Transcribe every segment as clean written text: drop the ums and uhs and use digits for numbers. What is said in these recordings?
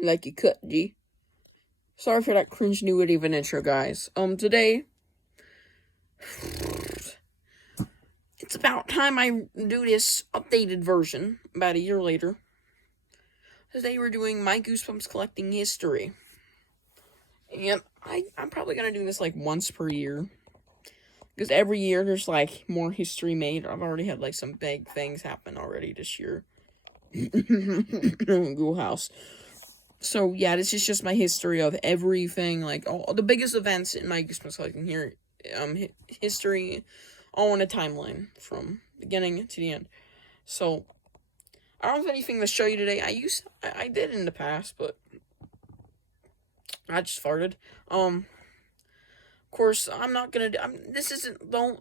like you could, G. Sorry for that cringe new of an intro, guys. Today, it's about time I do this updated version, about a year later. Today we're doing my Goosebumps collecting history. And I'm probably gonna do this like once per year. Because every year there's like more history made. I've already had like some big things happen already this year. Ghoul House. So yeah, this is just my history of everything, like all the biggest events in my Goosebumps collecting here, history, all in a timeline from beginning to the end. So I don't have anything to show you today. I did in the past, but I just farted. Of course, I'm not gonna. This isn't. Don't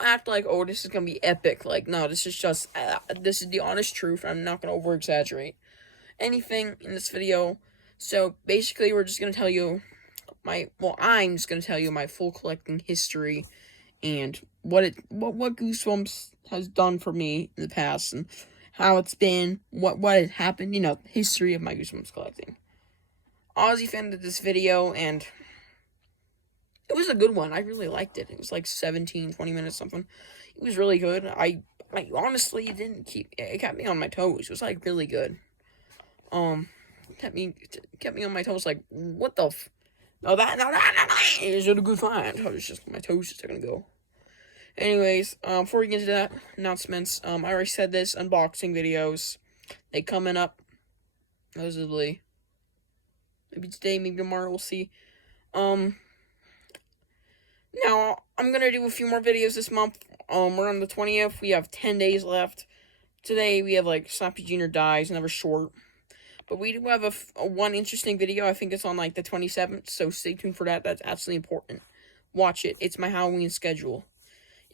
act like, oh, this is gonna be epic. Like, no, this is just. This is the honest truth. I'm not gonna over exaggerate anything in this video. So basically, we're just gonna tell you I'm just gonna tell you my full collecting history and what Goosebumps has done for me in the past and how it's been, what had happened, history of my Goosebumps collecting. Ozzy funded this video and it was a good one. I really liked it. It was like 17-20 minutes something. It was really good. I honestly it kept me on my toes. It was like really good. Kept me on my toes. Like, what the no, that is a good find. I was just, my toes just gonna go. Anyways, before we get into that, announcements, I already said this, unboxing videos, they coming up, supposedly, maybe today, maybe tomorrow, we'll see. Now, I'm gonna do a few more videos this month. We're on the 20th, we have 10 days left. Today, we have, like, Snappy Jr. Dies, another short. But we do have a one interesting video. I think it's on, like, the 27th, so stay tuned for that. That's absolutely important. Watch it. It's my Halloween schedule.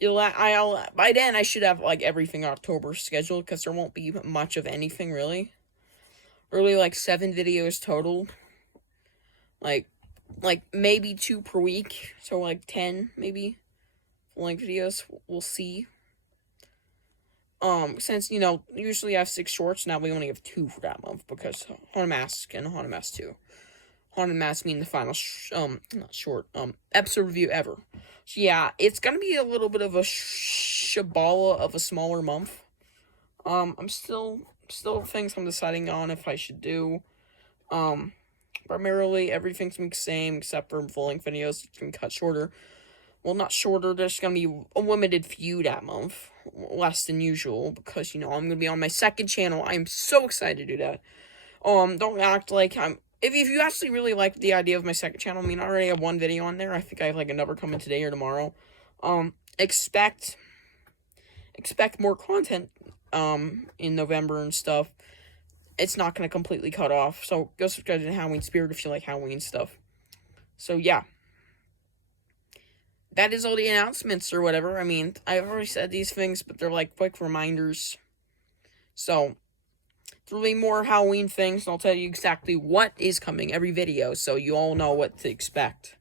By then, I should have, like, everything October scheduled, because there won't be much of anything, really. Really, like, 7 videos total. Like, maybe 2 per week, so, like, 10, maybe, full-length videos. We'll see. Since, usually I have 6 shorts, now we only have 2 for that month, because Haunted Mask and Haunted Mask 2. Haunted Mask being the final, not short, episode review ever. So, yeah, it's gonna be a little bit of a shabala of a smaller month. I'm still things I'm deciding on if I should do. Primarily, everything's gonna be the same, except for full-length videos, it's gonna be cut shorter. Well, not shorter, there's gonna be a limited few that month. Less than usual, because, I'm gonna be on my second channel. I am so excited to do that. Don't act like I'm... If you actually really like the idea of my second channel, I already have 1 video on there. I think I have, like, another coming today or tomorrow. Expect more content, in November and stuff. It's not gonna completely cut off, so go subscribe to Halloween Spirit if you like Halloween stuff. So, yeah. That is all the announcements or whatever. I've already said these things, but they're like quick reminders. So, there'll be more Halloween things, and I'll tell you exactly what is coming every video, so you all know what to expect.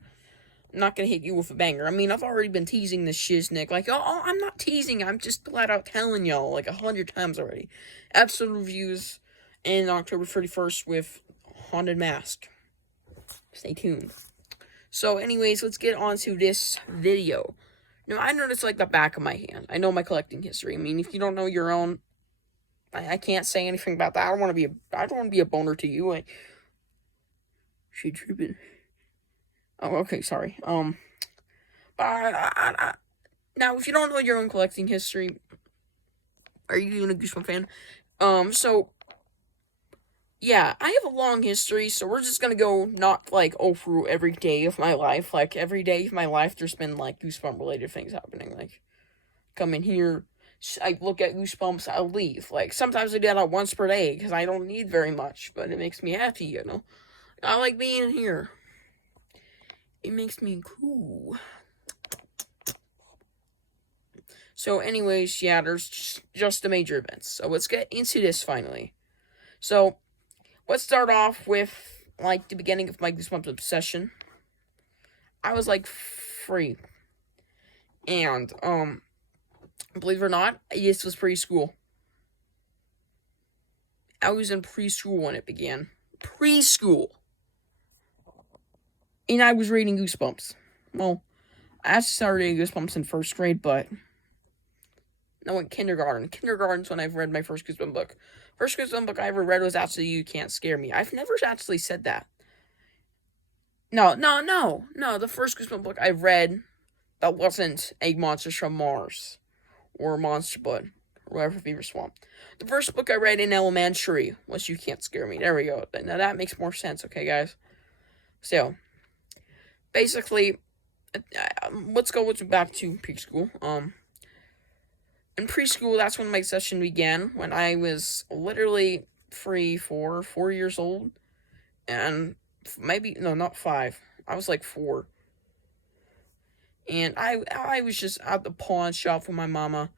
I'm not gonna hit you with a banger. I've already been teasing this shiznick. Like, oh, I'm not teasing. I'm just flat out telling y'all, like, 100 times already. Episode reviews in October 31st with Haunted Mask. Stay tuned. So, anyways, let's get on to this video. Now, I noticed, like, the back of my hand. I know my collecting history. If you don't know your own, I can't say anything about that. I don't want to be a boner to you. She tripping. Oh, okay, sorry. But now, if you don't know your own collecting history, are you even a Goosebumps fan? So, yeah, I have a long history, so we're just gonna go not, like, through every day of my life. Like, every day of my life, there's been, like, Goosebump-related things happening. Like, come in here, I look at Goosebumps, I'll leave. Like, sometimes I do that once per day, because I don't need very much, but it makes me happy, I like being here. It makes me cool. So, anyways, yeah, there's just the major events. So, let's get into this, finally. So, let's start off with, like, the beginning of my Goosebumps obsession. I was, like, 3. And, believe it or not, this was preschool. I was in preschool when it began. preschool. And I was reading Goosebumps. Well, I actually started reading Goosebumps in first grade, but no, in kindergarten. Kindergarten's when I've read my first Goosebumps book. First Goosebumps book I ever read was actually You Can't Scare Me. I've never actually said that. No. The first Goosebumps book I read that wasn't Egg Monsters from Mars or Monster Blood or whatever Fever Swamp. The first book I read in elementary was You Can't Scare Me. There we go. Now that makes more sense, okay, guys? So, basically, let's go back to preschool. In preschool, that's when my session began, when I was literally 4 years old, and maybe, no, not 5, I was like 4, and I was just at the pawn shop with my mama.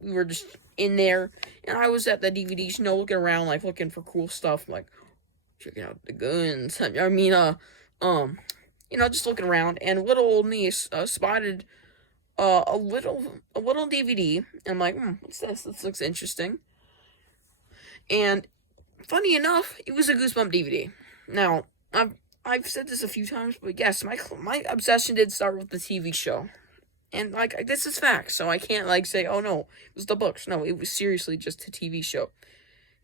We were just in there, and I was at the DVDs, looking around, like, looking for cool stuff, like, checking out the guns, just looking around, and little old me spotted a little DVD. And I'm like, what's this? This looks interesting. And funny enough, it was a Goosebump DVD. Now, I've said this a few times, but yes, my obsession did start with the TV show. And like, this is fact, so I can't like say, oh no, it was the books. No, it was seriously just a TV show.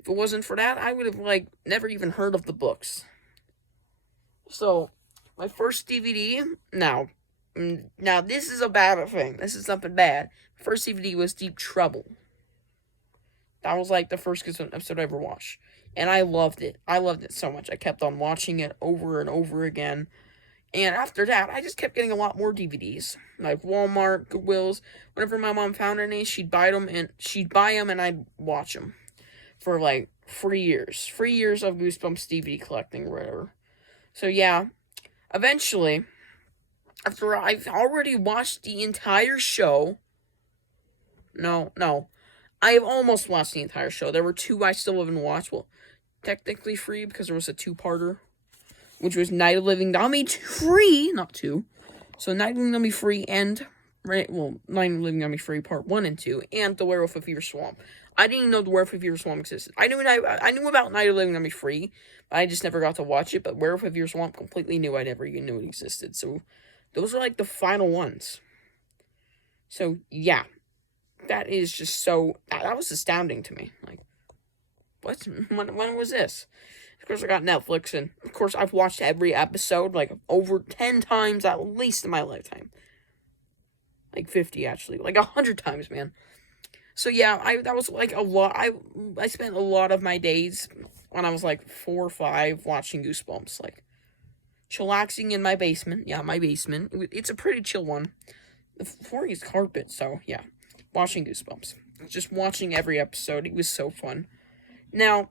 If it wasn't for that, I would have like never even heard of the books. So, my first DVD, now this is a bad thing. This is something bad. First DVD was Deep Trouble. That was like the first episode I ever watched. And I loved it. I loved it so much. I kept on watching it over and over again. And after that, I just kept getting a lot more DVDs. Like Walmart, Goodwills. Whenever my mom found any, she'd buy them and I'd watch them. For like 3 years. 3 years of Goosebumps DVD collecting or whatever. So yeah, eventually, after I've already watched the entire show, I've almost watched the entire show. There were 2 I still haven't watched. Well, technically 3 because there was a 2-parter, which was Night of Living Zombie 3, not 2. So Night of Living Zombie 3 and Night of Living Zombie 3 Part 1 and 2, and The Werewolf of Fever Swamp. I didn't even know The Werewolf of Fever Swamp existed. I knew about Night of Living Zombie 3, but I just never got to watch it. But Werewolf of Fever Swamp completely new. I never even knew it existed. So those are like the final ones. So yeah, that is just so, that was astounding to me. Like, what? When was this? Of course, I got Netflix, and of course, I've watched every episode like over 10 times at least in my lifetime. Like 50, actually. Like 100 times, man. So yeah, that was like a lot. I spent a lot of my days when I was like 4 or 5 watching Goosebumps, like chillaxing in my basement. Yeah, my basement. It's a pretty chill one. The floor is carpet, so yeah. Watching Goosebumps. Just watching every episode. It was so fun. Now,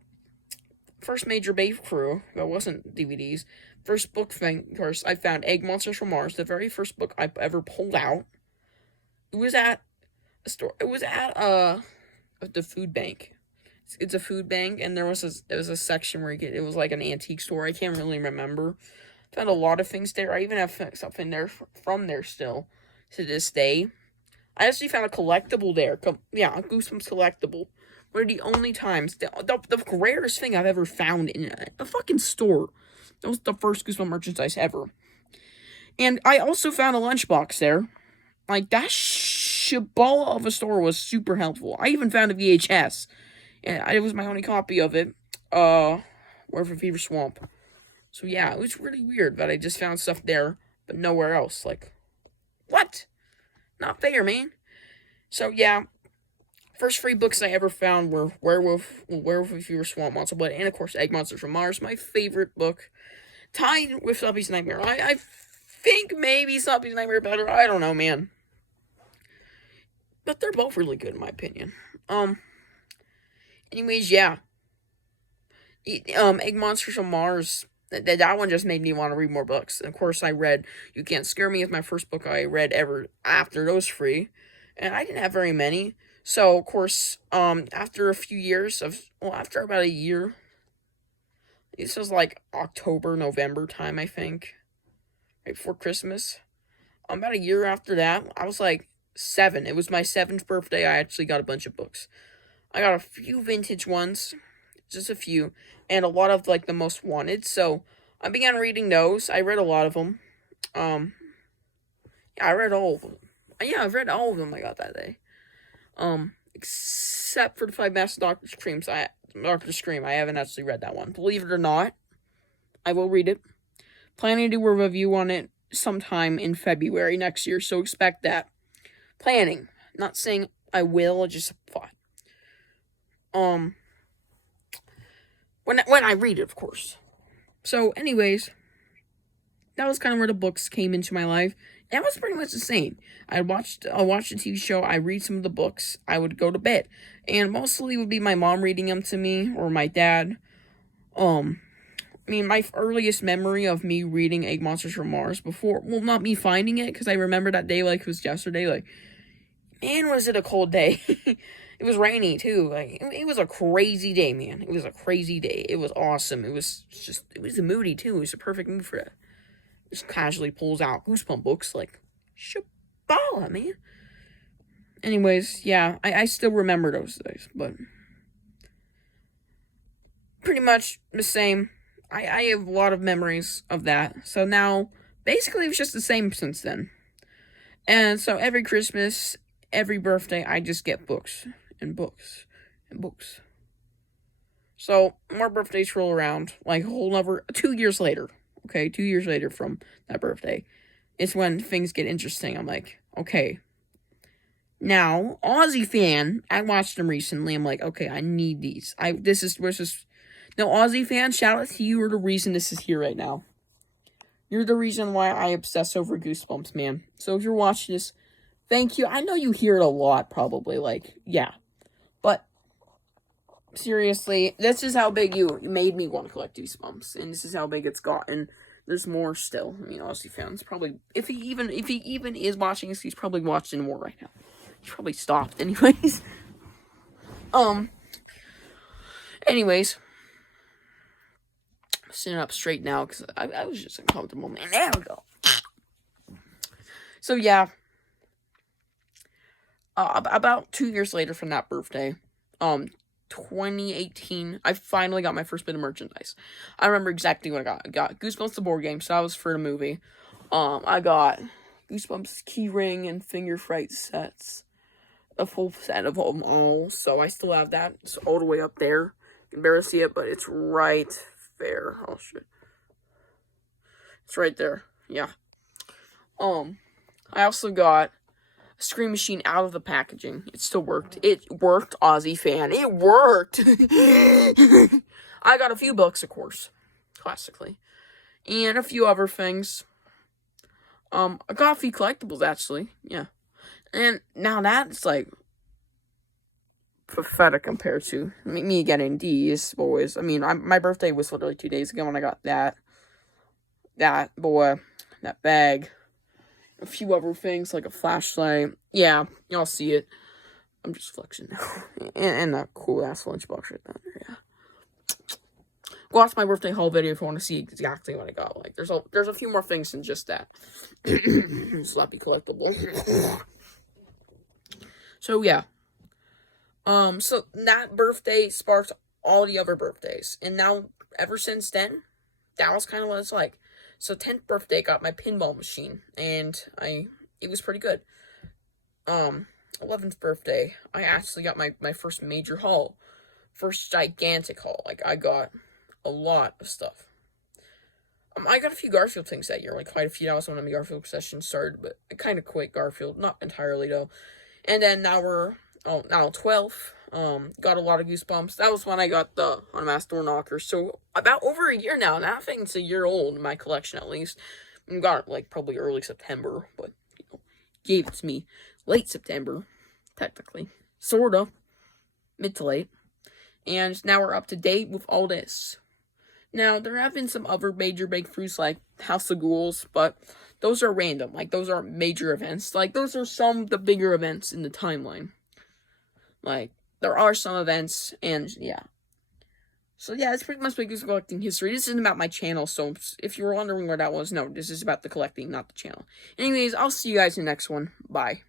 first major breakthrough, that wasn't DVDs. First book thing, of course, I found Egg Monsters from Mars, the very first book I ever pulled out. It was at a store. It was at the food bank. It's a food bank, and there was a section where it was like an antique store. I can't really remember. Found a lot of things there. I even have something there from there still to this day. I actually found a collectible there. A Goosebumps collectible. One of the only times, the rarest thing I've ever found in a fucking store. That was the first Goosebumps merchandise ever. And I also found a lunchbox there. Like, that shaballa of a store was super helpful. I even found a VHS. And it was my only copy of it. Werewolf of Fever Swamp. So yeah, it was really weird that I just found stuff there, but nowhere else. Like, what? Not fair, man. So yeah, first 3 books I ever found were Werewolf of Fever Swamp, Monster Blood, and of course Egg Monsters from Mars. My favorite book, tied with Soppy's Nightmare. I think maybe Soppy's Nightmare better. I don't know, man. But they're both really good in my opinion. Anyways, yeah. Egg Monsters from Mars. That one just made me want to read more books. And of course, I read You Can't Scare Me as my first book I read ever after those 3. And I didn't have very many. So, of course, after a few years after about a year, this was like October, November time, I think, right before Christmas. About a year after that, I was like 7. It was my 7th birthday. I actually got a bunch of books. I got a few vintage ones, just a few, and a lot of like the most wanted. So I began reading those. I read a lot of them. Um, yeah, I read all of them. Yeah, I've read all of them I got that day. Except for the Five Master Doctor Scream. I haven't actually read that one. Believe it or not, I will read it. Planning to do a review on it sometime in February next year, so expect that. Planning. Not saying I will, just a thought. When I read it, of course. So, anyways, that was kind of where the books came into my life. That was pretty much the same. I watched the TV show, I read some of the books, I would go to bed. And mostly it would be my mom reading them to me, or my dad. My earliest memory of me reading Egg Monsters from Mars before, well, not me finding it, because I remember that day like it was yesterday, like, man, was it a cold day. It was rainy, too. Like, it was a crazy day, man. It was a crazy day. It was awesome. It was moody, too. It was a perfect mood for it. Just casually pulls out Goosebumps books, like, Shabala, man. Anyways, yeah, I still remember those days, but pretty much the same. I have a lot of memories of that. So now, basically, it was just the same since then. And so every Christmas, every birthday, I just get books and books and books. So more birthdays roll around, like a whole another 2 years later. Okay, 2 years later from that birthday, it's when things get interesting. I'm like, okay. Now, Aussie fan, I watched them recently. I'm like, okay, I need these. No, Aussie fan, shout out to you. You're the reason this is here right now. You're the reason why I obsess over Goosebumps, man. So if you're watching this, thank you. I know you hear it a lot, probably. Like, yeah. But, seriously, this is how big you made me want to collect Goosebumps. And this is how big it's gotten. There's more still. I mean, Aussie fans probably, if he even is watching this, he's probably watching more right now. He's probably stopped anyways. Anyways. I'm sitting up straight now, because I was just uncomfortable, man. There we go. So, yeah. About 2 years later from that birthday, 2018, I finally got my first bit of merchandise. I remember exactly what I got. I got Goosebumps the board game, so that was for the movie. I got Goosebumps keyring and finger fright sets. A full set of them all, so I still have that. It's all the way up there. You can barely see it, but it's right there. Oh, shit. It's right there. Yeah. I also got a Scream Machine out of the packaging. It still worked. It worked, Aussie fan. It worked! I got a few books, of course. Classically. And a few other things. I got a few collectibles, actually. Yeah. And now that's, like, pathetic compared to me getting these boys. I mean, my birthday was literally 2 days ago when I got that bag. A few other things, like a flashlight. Yeah, y'all see it. I'm just flexing now. and that cool-ass lunchbox right there, yeah. Watch my birthday haul video if you want to see exactly what I got. Like, there's a few more things than just that. Slappy collectible. So, yeah. So that birthday sparked all the other birthdays. And now, ever since then, that was kind of what it's like. So, 10th birthday, got my pinball machine. And it was pretty good. 11th birthday, I actually got my first major haul. First gigantic haul. Like, I got a lot of stuff. I got a few Garfield things that year. Like, quite a few. That was when my Garfield obsession started. But I kind of quit Garfield. Not entirely, though. And then now we're... now 12th, got a lot of Goosebumps. That was when I got the Unmasked Door Knocker. So, about over a year now. That thing's a year old in my collection, at least. I got it, like, probably early September. But, gave it to me late September, technically. Sort of. Mid to late. And now we're up to date with all this. Now, there have been some other major breakthroughs, like House of Ghouls, but those are random. Like, those aren't major events. Like, those are some of the bigger events in the timeline. Like, there are some events, and yeah. So, yeah, it's pretty much my Goose collecting history. This isn't about my channel, so if you're wondering where that was, no, this is about the collecting, not the channel. Anyways, I'll see you guys in the next one. Bye.